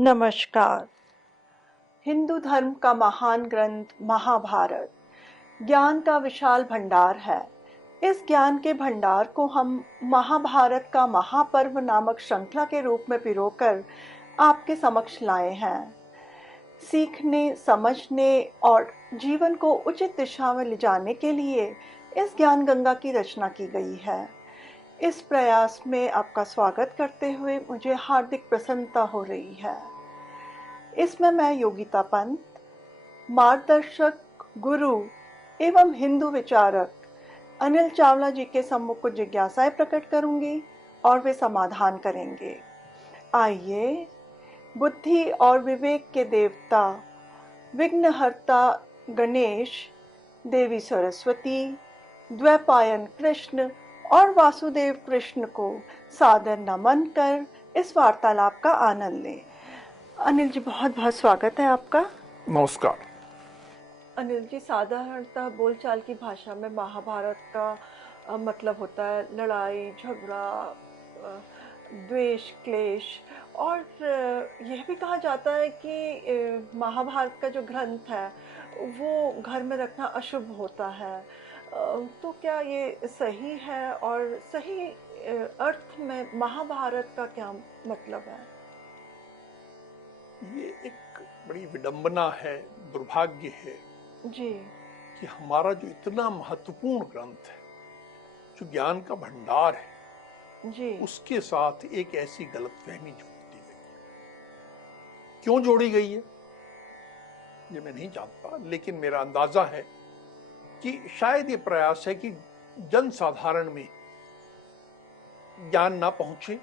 नमस्कार। हिंदू धर्म का महान ग्रंथ महाभारत ज्ञान का विशाल भंडार है। इस ज्ञान के भंडार को हम महाभारत का महापर्व नामक श्रृंखला के रूप में पिरोकर आपके समक्ष लाए हैं। सीखने, समझने और जीवन को उचित दिशा में ले जाने के लिए इस ज्ञान गंगा की रचना की गई है। इस प्रयास में आपका स्वागत करते हुए मुझे हार्दिक प्रसन्नता हो रही है। इसमें मैं योगिता पंत, मार्गदर्शक, गुरु एवं हिंदू विचारक अनिल चावला जी के सम्मुख कुछ जिज्ञासाएं प्रकट करूंगी और वे समाधान करेंगे। आइए, बुद्धि और विवेक के देवता विघ्नहर्ता गणेश, देवी सरस्वती, द्वैपायन कृष्ण और वासुदेव कृष्ण को सादर नमन कर इस वार्तालाप का आनंद लें। अनिल जी, बहुत बहुत स्वागत है आपका। नमस्कार। अनिल जी, साधारणतः बोलचाल की भाषा में महाभारत का मतलब होता है लड़ाई, झगड़ा, द्वेष, क्लेश, और यह भी कहा जाता है कि महाभारत का जो ग्रंथ है वो घर में रखना अशुभ होता है। तो क्या ये सही है, और सही अर्थ में महाभारत का क्या मतलब है? ये एक बड़ी विडंबना है, दुर्भाग्य है जी कि हमारा जो इतना महत्वपूर्ण ग्रंथ है, जो ज्ञान का भंडार है, जी उसके साथ एक ऐसी गलतफहमी जोड़ दी गई है। क्यों जोड़ी गई है ये मैं नहीं जानता, लेकिन मेरा अंदाजा है कि शायद ये प्रयास है कि जन साधारण में ज्ञान ना पहुंचे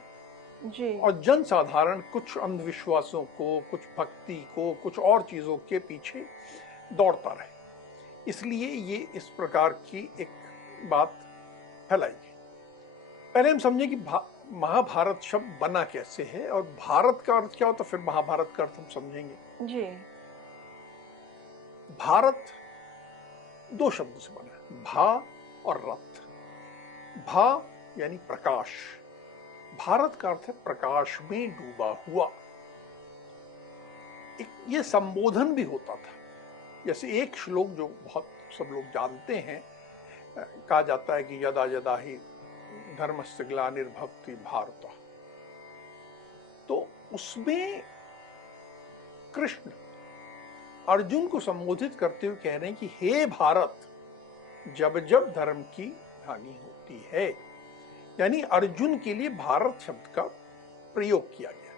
जी और जन साधारण कुछ अंधविश्वासों को, कुछ भक्ति को, कुछ और चीजों के पीछे दौड़ता रहे। इसलिए ये इस प्रकार की एक बात फैलाई गई। पहले हम समझें कि महाभारत शब्द बना कैसे है और भारत का अर्थ क्या हो, तो फिर महाभारत का अर्थ हम समझेंगे। जी भारत दो शब्दों से बना है, भा और रथ। भा यानी प्रकाश, भारत का अर्थ है प्रकाश में डूबा हुआ। ये संबोधन भी होता था, जैसे एक श्लोक जो बहुत सब लोग जानते हैं, कहा जाता है कि यदा यदा ही धर्मस्य ग्लानिर्भवति भारत। तो उसमें कृष्ण अर्जुन को संबोधित करते हुए कह रहे हैं कि हे भारत, जब जब धर्म की हानि होती है, यानी अर्जुन के लिए भारत शब्द का प्रयोग किया गया।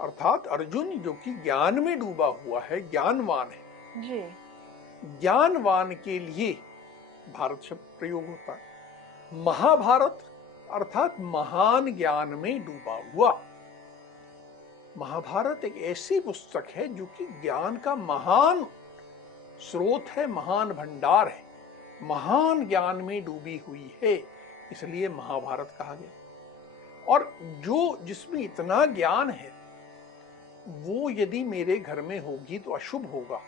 अर्थात अर्जुन जो कि ज्ञान में डूबा हुआ है, ज्ञानवान है जी, ज्ञानवान के लिए भारत शब्द प्रयोग होता है। महाभारत अर्थात महान ज्ञान में डूबा हुआ। महाभारत एक ऐसी पुस्तक है जो कि ज्ञान का महान स्रोत है, महान भंडार है, महान ज्ञान में डूबी हुई है, इसलिए महाभारत कहा गया। और जो जिसमें इतना ज्ञान है वो यदि मेरे घर में होगी तो अशुभ होगा,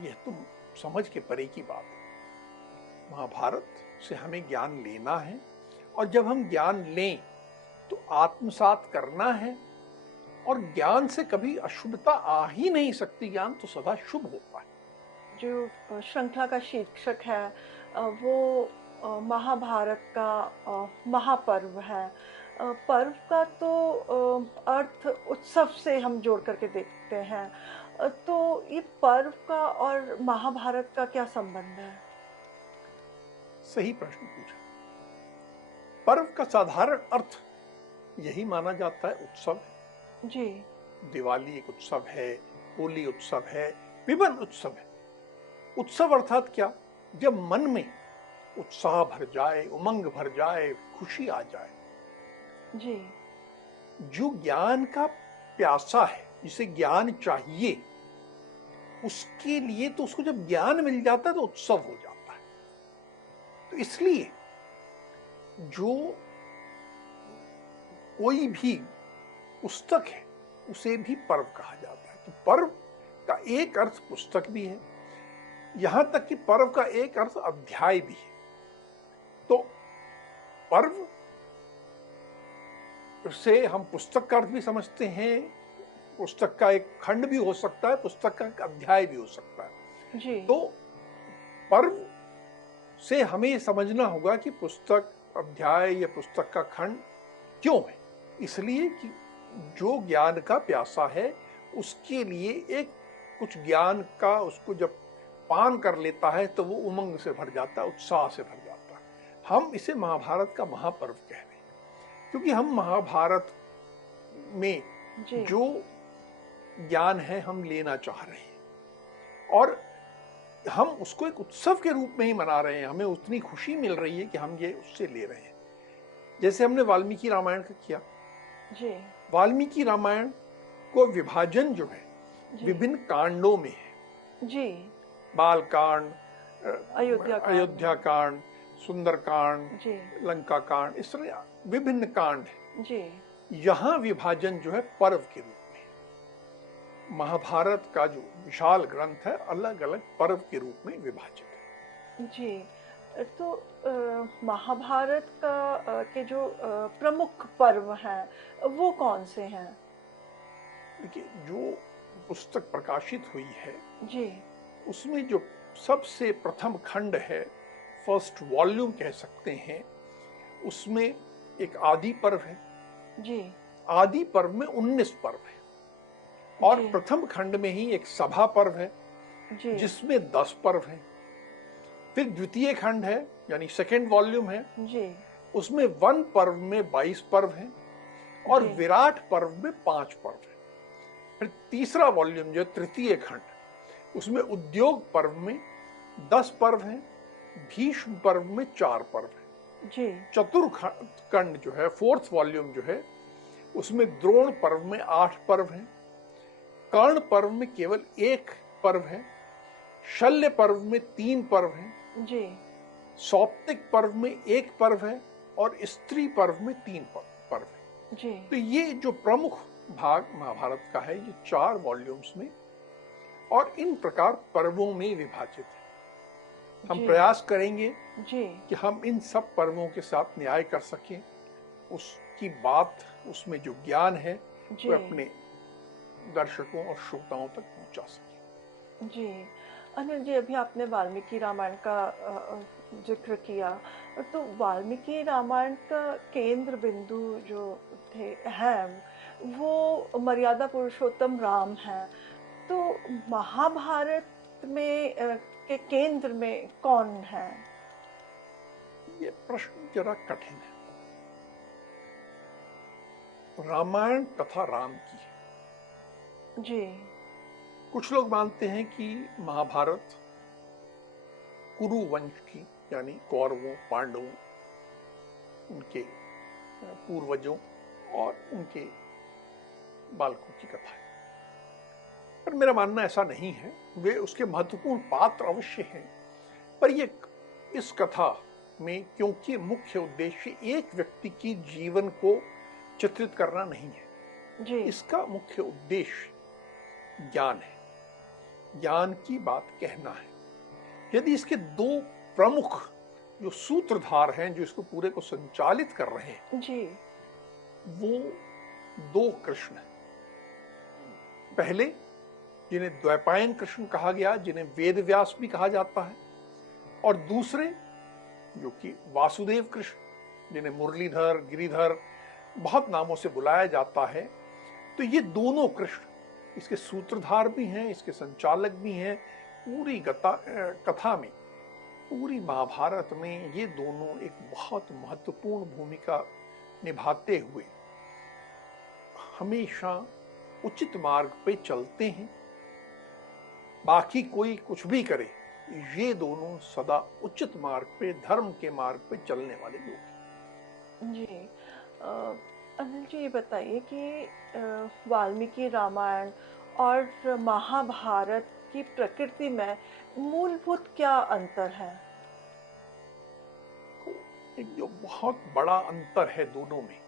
यह तो समझ के परे की बात है। महाभारत से हमें ज्ञान लेना है, और जब हम ज्ञान लें तो आत्मसात करना है, और ज्ञान से कभी अशुभता आ ही नहीं सकती, ज्ञान तो सदा शुभ होता है। जो श्रृंखला का शीर्षक है वो महाभारत का महापर्व है। पर्व का तो अर्थ उत्सव से हम जोड़ करके देखते हैं। तो ये पर्व का और महाभारत का क्या संबंध है? सही प्रश्न पूछा। पर्व का साधारण अर्थ यही माना जाता है, उत्सव है। जी, दिवाली एक उत्सव है, होली उत्सव है, विभिन्न उत्सव है। उत्सव अर्थात क्या? जब मन में उत्साह भर जाए, उमंग भर जाए, खुशी आ जाए। जी, जो ज्ञान का प्यासा है, जिसे ज्ञान चाहिए, उसके लिए तो उसको जब ज्ञान मिल जाता है तो उत्सव हो जाता है। तो इसलिए जो कोई भी पुस्तक है उसे भी पर्व कहा जाता है। तो पर्व का एक अर्थ पुस्तक भी है, यहां तक कि पर्व का एक अर्थ अध्याय भी है। तो पर्व से हम पुस्तक का अर्थ भी समझते हैं, पुस्तक का एक खंड भी हो सकता है, पुस्तक का एक अध्याय भी हो सकता है। जी। तो पर्व से हमें ये समझना होगा कि पुस्तक अध्याय या पुस्तक का खंड क्यों है। इसलिए कि जो ज्ञान का प्यासा है उसके लिए एक कुछ ज्ञान का उसको जब पान कर लेता है तो वो उमंग से भर जाता है, उत्साह से भर जाता है। हम इसे महाभारत का महापर्व कह रहे हैं क्योंकि हम महाभारत में जी। जो ज्ञान है हम लेना चाह रहे हैं और हम उसको एक उत्सव के रूप में ही मना रहे हैं। हमें उतनी खुशी मिल रही है कि हम ये उससे ले रहे हैं, जैसे हमने वाल्मीकि रामायण का किया। जी। वाल्मीकि रामायण को विभाजन जो है जी। विभिन्न कांडों में है। जी। बाल कांड, अयोध्या कांड, सुंदर कांड, जी। लंका कांड, इस तरह विभिन्न कांड है। जी। यहाँ विभाजन जो है पर्व के रूप में है। महाभारत का जो विशाल ग्रंथ है अलग अलग पर्व के रूप में विभाजित है। जी। तो महाभारत का के जो प्रमुख पर्व हैं वो कौन से हैं? देखिए, जो पुस्तक प्रकाशित हुई है जी। उसमें जो सबसे प्रथम खंड है, फर्स्ट वॉल्यूम कह सकते हैं, उसमें एक आदि पर्व है। जी। आदि पर्व में 19 पर्व है और जी। प्रथम खंड में ही एक सभा पर्व है जी। जिसमें 10 पर्व हैं। फिर द्वितीय खंड है यानी सेकेंड वॉल्यूम है, जी। उसमें वन पर्व में 22 पर्व हैं और जी। विराट पर्व में 5 पर्व हैं। फिर तीसरा वॉल्यूम जो तृतीय खंड, उसमें उद्योग पर्व में 10 पर्व हैं, भीष्म पर्व में 4 पर्व हैं। जी। चतुर्खंड जो है फोर्थ वॉल्यूम जो है उसमें द्रोण पर्व में 8 पर्व हैं, कर्ण पर्व में केवल 1 पर्व है, शल्य पर्व में 3 पर्व हैं, जी। सौप्तिक पर्व में 1 पर्व है और स्त्री पर्व में 3 पर्व है। जी। तो ये जो प्रमुख भाग महाभारत का है ये 4 वॉल्यूम्स में और इन प्रकार पर्वों में विभाजित है। हम जी। प्रयास करेंगे जी। कि हम इन सब पर्वों के साथ न्याय कर सकें, उसकी बात, उसमें जो ज्ञान है जी। वो अपने दर्शकों और श्रोताओं तक पहुंचा सके। जी। अनिल जी, अभी आपने वाल्मीकि रामायण का जिक्र किया, तो वाल्मीकि रामायण का केंद्र बिंदु जो थे हैं वो मर्यादा पुरुषोत्तम राम हैं। तो महाभारत में के केंद्र में कौन है? ये प्रश्न जरा कठिन है। रामायण कथा राम की है। जी। कुछ लोग मानते हैं कि महाभारत कुरु वंश की यानी कौरवों, पांडवों, उनके पूर्वजों और उनके बालकों की कथा है, पर मेरा मानना ऐसा नहीं है। वे उसके महत्वपूर्ण पात्र अवश्य हैं, पर ये इस कथा में क्योंकि मुख्य उद्देश्य एक व्यक्ति की जीवन को चित्रित करना नहीं है, जी। इसका मुख्य उद्देश्य ज्ञान है, ज्ञान की बात कहना है। यदि इसके 2 प्रमुख जो सूत्रधार हैं जो इसको पूरे को संचालित कर रहे हैं जी। वो 2 कृष्ण हैं। पहले जिन्हें द्वैपायन कृष्ण कहा गया, जिन्हें वेद व्यास भी कहा जाता है, और दूसरे जो कि वासुदेव कृष्ण, जिन्हें मुरलीधर, गिरिधर बहुत नामों से बुलाया जाता है। तो ये दोनों कृष्ण इसके सूत्रधार भी हैं, इसके संचालक भी हैं। पूरी कथा में, पूरी महाभारत में ये दोनों एक बहुत महत्वपूर्ण भूमिका निभाते हुए हमेशा उचित मार्ग पे चलते हैं। बाकी कोई कुछ भी करे, ये दोनों सदा उचित मार्ग पे, धर्म के मार्ग पे चलने वाले लोग हैं। जी। अनिल जी, ये बताइए कि वाल्मीकि रामायण और महाभारत की प्रकृति में मूलभूत क्या अंतर है? एक जो बहुत बड़ा अंतर है दोनों में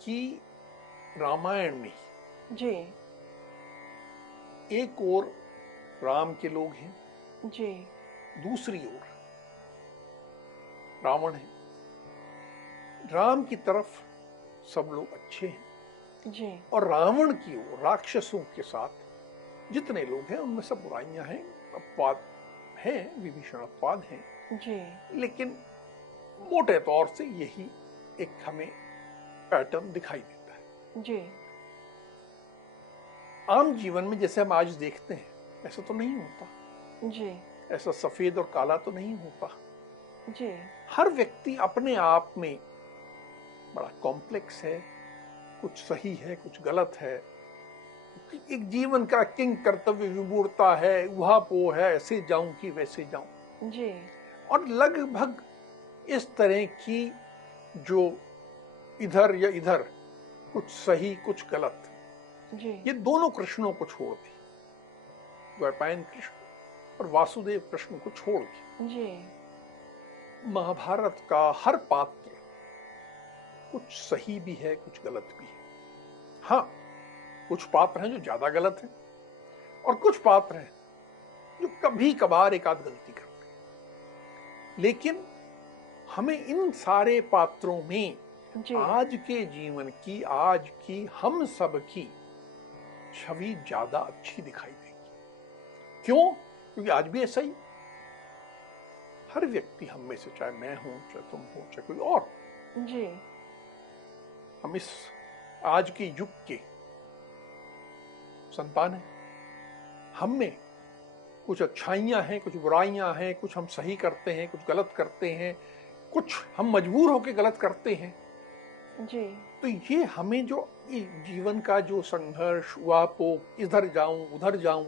कि रामायण में जी। एक ओर राम के लोग हैं, जी। दूसरी ओर रावण है। राम की तरफ सब लोग अच्छे हैं जी। और रावण की ओर राक्षसों के साथ जितने लोग हैं उनमें सब बुराइयां हैं, अपवाद हैं, विभीषण अपवाद हैं, जी। लेकिन मोटे तौर से यही एक हमें पैटर्न दिखाई देता है। जी। आम जीवन में जैसे हम आज देखते हैं ऐसा तो नहीं होता, जी। ऐसा सफेद और काला तो नहीं होता। जी। हर व्यक्ति अपने आप में बड़ा कॉम्प्लेक्स है, कुछ सही है कुछ गलत है, एक जीवन का किंग कर्तव्य विमूढ़ता है, उहापोह है, ऐसे जाऊं कि वैसे जाऊं, जी। और लगभग इस तरह की जो इधर या इधर, कुछ सही कुछ गलत, जी। ये दोनों कृष्णों को छोड़ दी, द्वैपायन कृष्ण और वासुदेव कृष्ण को छोड़ दी, जी। महाभारत का हर पात्र कुछ सही भी है कुछ गलत भी है। हाँ, कुछ पात्र हैं जो ज्यादा गलत हैं और कुछ पात्र हैं जो कभी कभार एक आध गलती करते हैं, लेकिन हमें इन सारे पात्रों में जी। आज के जीवन की, आज की हम सब की छवि ज्यादा अच्छी दिखाई देगी। क्यों? क्योंकि आज भी ऐसा ही हर व्यक्ति हम में से, चाहे मैं हूं चाहे तुम हो चाहे कोई और, जी। हम इस आज के युग के संतान हैं। हम में कुछ अच्छाइयां हैं कुछ बुराइयां हैं, कुछ हम सही करते हैं कुछ गलत करते हैं, कुछ हम मजबूर होकर गलत करते हैं। जी। तो ये हमें जो जीवन का जो संघर्ष हुआ, इधर जाऊं उधर जाऊं,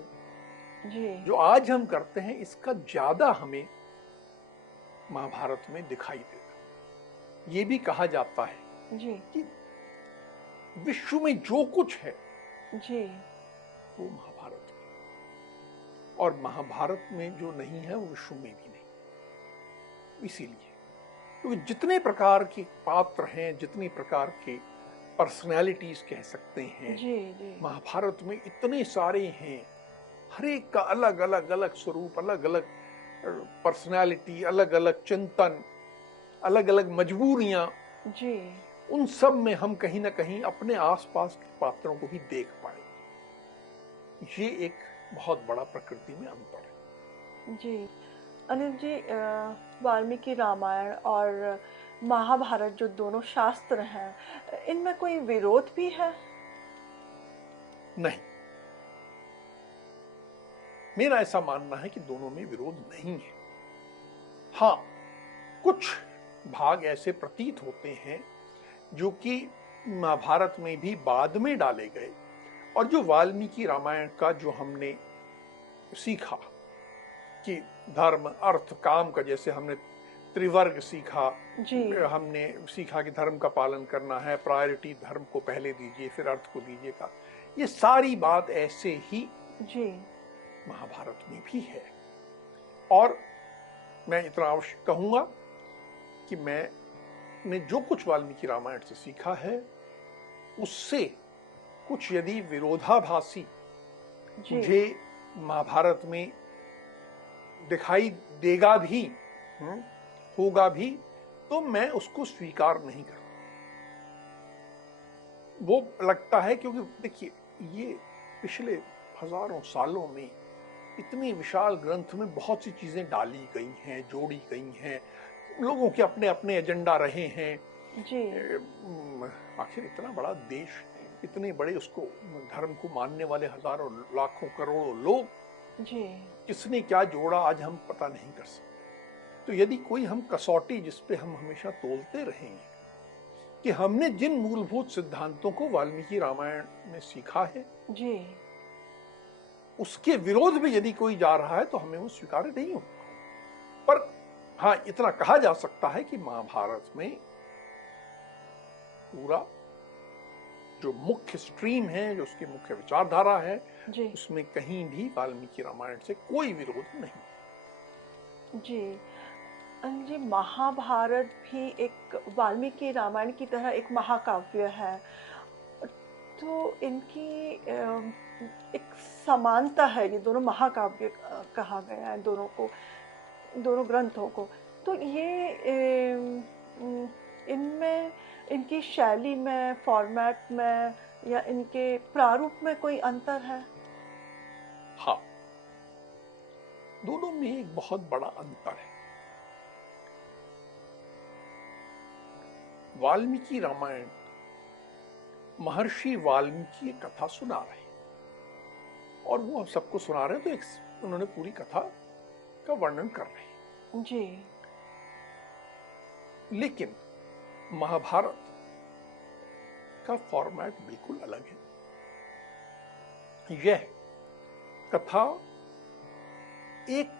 जी। जो आज हम करते हैं, इसका ज्यादा हमें महाभारत में दिखाई देता। ये भी कहा जाता है जी। कि विश्व में जो कुछ है जी। वो महाभारत में, और महाभारत में जो नहीं है वो विश्व में भी नहीं। इसीलिए क्योंकि जितने प्रकार के पात्र हैं, जितनी प्रकार के पर्सनैलिटीज कह सकते हैं, जी। जी। महाभारत में इतने सारे हैं, हर एक का अलग अलग अलग स्वरूप, अलग अलग पर्सनैलिटी, अलग अलग चिंतन, अलग अलग मजबूरियां, जी। उन सब में हम कहीं ना कहीं अपने आसपास के पात्रों को भी देख पाए। ये एक बहुत बड़ा प्रकृति में अंतर है। जी। अनिल जी, वाल्मीकि रामायण और महाभारत जो दोनों शास्त्र हैं, इनमें कोई विरोध भी है? नहीं, मेरा ऐसा मानना है कि दोनों में विरोध नहीं है। हाँ, कुछ भाग ऐसे प्रतीत होते हैं जो कि महाभारत में भी बाद में डाले गए, और जो वाल्मीकि रामायण का जो हमने सीखा कि धर्म अर्थ काम का, जैसे हमने त्रिवर्ग सीखा, जी। हमने सीखा कि धर्म का पालन करना है, प्रायोरिटी धर्म को पहले दीजिए फिर अर्थ को दीजिएगा, ये सारी बात ऐसे ही जी। महाभारत में भी है। और मैं इतना अवश्य कहूंगा कि मैंने जो कुछ वाल्मीकि रामायण से सीखा है उससे कुछ यदि विरोधाभासी मुझे महाभारत में दिखाई देगा भी, होगा भी, तो मैं उसको स्वीकार नहीं करूंगा। वो लगता है क्योंकि देखिए, ये पिछले हजारों सालों में इतनी विशाल ग्रंथ में बहुत सी चीजें डाली गई हैं, जोड़ी गई हैं, लोगों के अपने अपने एजेंडा रहे हैं। जी। आखिर इतना बड़ा देश, इतने बड़े उसको धर्म को मानने वाले हजारों लाखों करोड़ों लोग, जी। किसने क्या जोड़ा आज हम पता नहीं कर सकते। तो यदि कोई हम कसौटी जिस पे हम हमेशा तोलते रहेंगे कि हमने जिन मूलभूत सिद्धांतों को वाल्मीकि रामायण में सीखा है, जी। उसके विरोध में यदि कोई जा रहा है तो हमें वो स्वीकार्य नहीं होगा। पर हाँ, इतना कहा जा सकता है कि महाभारत में पूरा जो मुख्य स्ट्रीम है, जो उसकी मुख्य विचारधारा है, जी। उसमें कहीं भी वाल्मीकि रामायण से कोई विरोध नहीं। जी। जी, महाभारत भी एक वाल्मीकि रामायण की तरह एक महाकाव्य है, तो इनकी एक समानता है, ये दोनों महाकाव्य कहा गया है दोनों को, दोनों ग्रंथों को। तो ये इनमें इनकी शैली में, फॉर्मेट में या इनके प्रारूप में कोई अंतर है? हाँ, दोनों में एक बहुत बड़ा अंतर है। वाल्मीकि रामायण, महर्षि वाल्मीकि एक कथा सुना रहे हैं और वो हम सबको सुना रहे हैं, तो एक उन्होंने पूरी कथा का वर्णन कर रहे हैं। जी। लेकिन महाभारत का फॉर्मेट बिल्कुल अलग है। यह कथा एक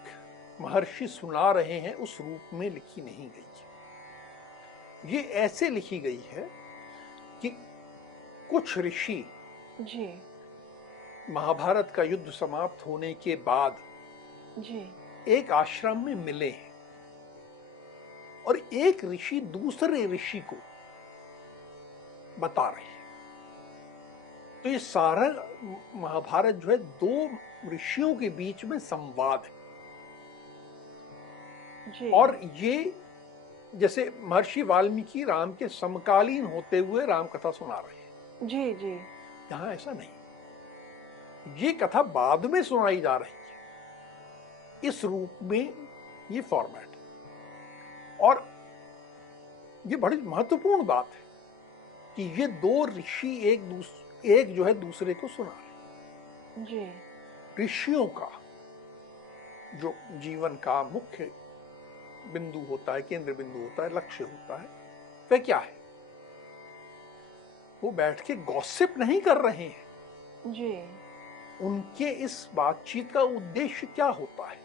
महर्षि सुना रहे हैं उस रूप में लिखी नहीं गई है। ये ऐसे लिखी गई है कि कुछ ऋषि जी। महाभारत का युद्ध समाप्त होने के बाद जी। एक आश्रम में मिले हैं और एक ऋषि दूसरे ऋषि को बता रहे हैं। तो ये सारा महाभारत जो है दो ऋषियों के बीच में संवाद है। जी। और ये जैसे महर्षि वाल्मीकि राम के समकालीन होते हुए राम कथा सुना रहे हैं। जी। जी। यहां ऐसा नहीं, ये कथा बाद में सुनाई जा रही है इस रूप में, ये फॉर्मेट है। और ये बड़ी महत्वपूर्ण बात है कि ये दो ऋषि एक जो है दूसरे को सुना रहे हैं। जी। ऋषियों का जो जीवन का मुख्य बिंदु होता है, केंद्र बिंदु होता है, लक्ष्य होता है, वह क्या है? वो बैठ के गॉसिप नहीं कर रहे हैं। जी। उनके इस बातचीत का उद्देश्य क्या होता है?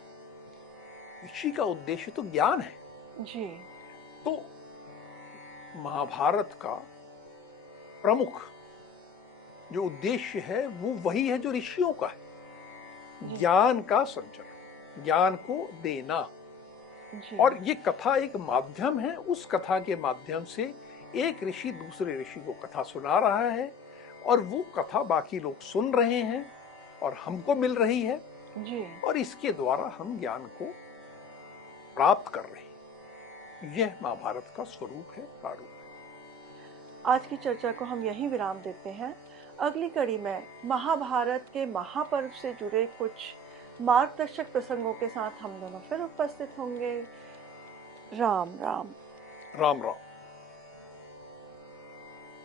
ऋषि का उद्देश्य तो ज्ञान है। जी। तो महाभारत का प्रमुख जो उद्देश्य है वो वही है जो ऋषियों का है, ज्ञान का संचरण, ज्ञान को देना। जी। और ये कथा एक माध्यम है, उस कथा के माध्यम से एक ऋषि दूसरे ऋषि को कथा सुना रहा है और वो कथा बाकी लोग सुन रहे हैं और हमको मिल रही है। जी। और इसके द्वारा हम ज्ञान को प्राप्त कर रहे हैं। यह महाभारत का स्वरूप है, प्रारूप है। आज की चर्चा को हम यहीं विराम देते हैं। अगली कड़ी में महाभारत के महापर्व से जुड़े कुछ मार्गदर्शक प्रसंगों के साथ हम दोनों फिर उपस्थित होंगे। राम राम। राम राम।